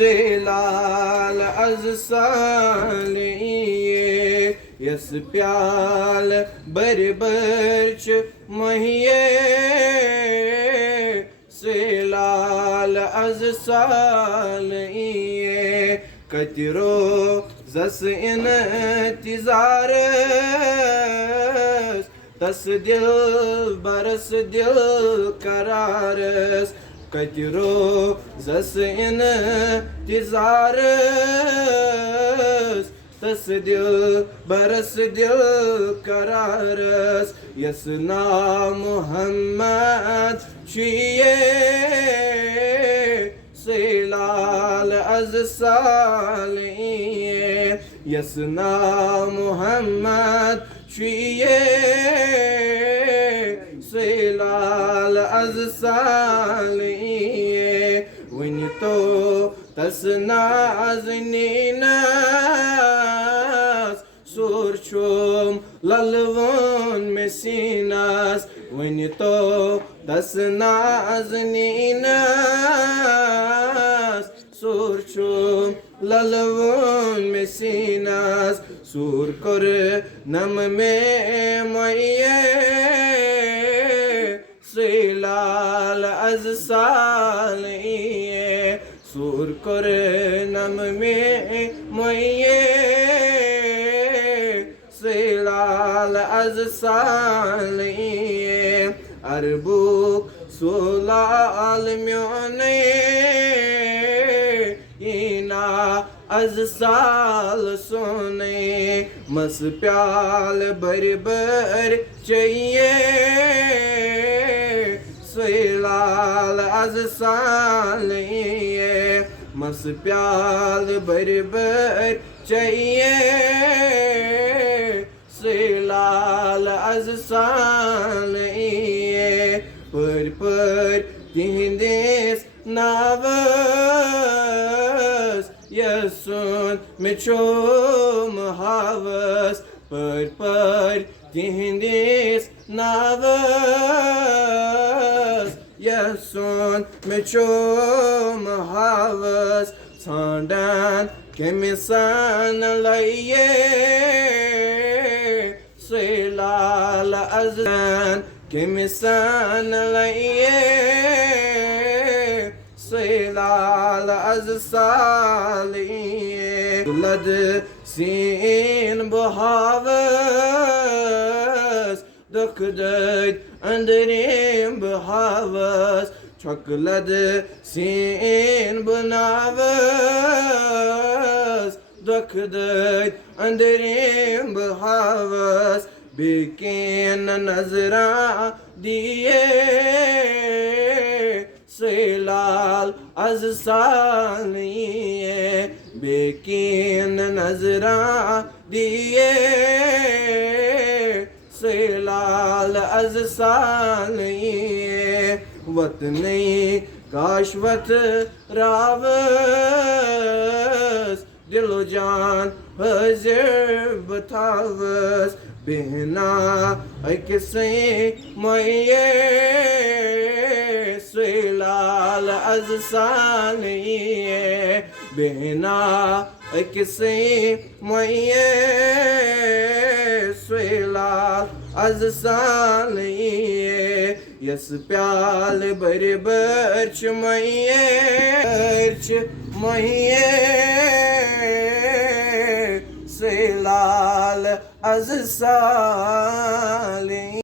से लाल az saliye yas प्याल बर birch महिये से लाल az saliye कतिरो जस इन तिजारस तस दिल बरस दिल करारस कतिरो जस इन तिजारस तस दिल बरस दिल करारस यसना मुहम्मद शिये से लाल az saliye यसना मुहम्मद शिये से लाल az saliye वनी तो तस नाज़नीनास सुरचुम ललवन में सीनास वनी तो तस नाज़नीनास सुरचुम ललवन में सीनास सुर कर नम में मैये से लाल az saliye सुर कर नम में मैये से लाल az saliye अरबुक सोलाल म्योने इना az साल सोने मस प्याल बर बर चाहिए से लाल az saliye मस प्याल बर बर चाहिए से लाल az saliye पर तिंदेस नावस यसून में चोम हावस पर तिंदेस नावस यसून में चोम हावस सांडान के मिसान लाइये से लाल az के मिसान लाइये से लाल az saliye लद सीन बहावस दुख दर्द अंदरें बहावस छकलद सीन बनावस दुख दर्द अंदरें बहावस बेकेन नजरा दिए से लाल az saliye बेकेन नजरा दिए से लाल az saliye वतने काशवत रावस दिलो जान हजर बतावस बहना किसे मैये से लाल az saliye बहना किसे मैये से लाल az saliye यस प्याल बर बर्च मैये से लाल az saliye